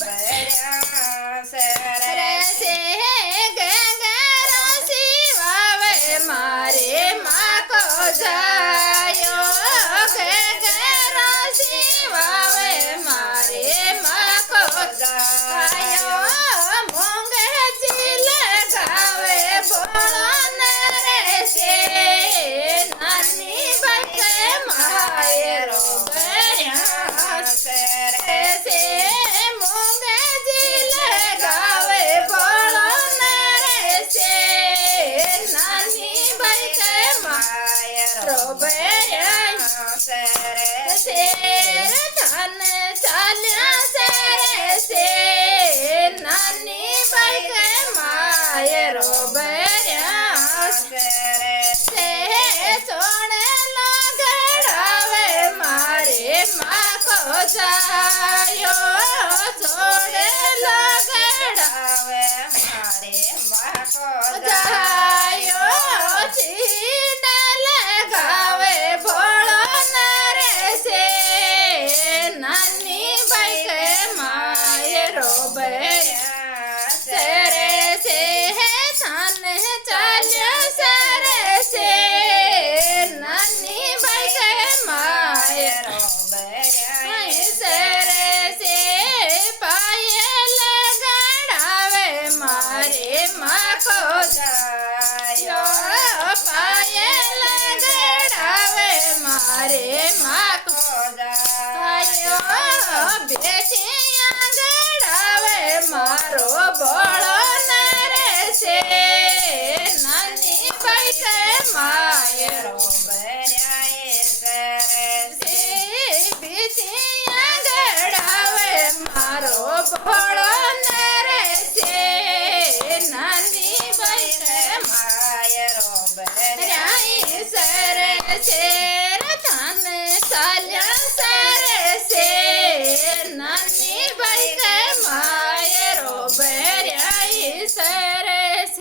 ભર્યા સર રે છે ગંગા શિવાવે મારે માકો જાયો ગંગા શિવાવે મારે માકો જાયો મોંગજી લગાવે બોળો રે છે નાની બાઈ માયરો ભર્યા સર રે છે મોંગજી લગાવે બોળો રે છે નાની બાઈ માયરો ભર્યા સર શેર ધન ચાલ્યા શેર છે નાની બાઈ માયરો ભર્યા સર છે સોણે લગડાવે મારે માકો જાયો સોણે લગડાવે મારે માકો જાયો ચીને લગાવે ભોળો રે છે નાની બાઈ માયરો ભર્યા સરે છે થાન ચાલ્યો સરે છે નાની બાઈ માયરો ભર્યા સરે છે પાયલ ગડાવે મારે માકો જાયો પાયલ ગડાવે મારે માકો જાયો બેઠિયા ગડાવે મારો બોળો રે છે નાની બાઈ માયરો બેઠિયા ગડાવે મારો બોળો રે છે નાની બાઈ માયરો ભર્યા સર છે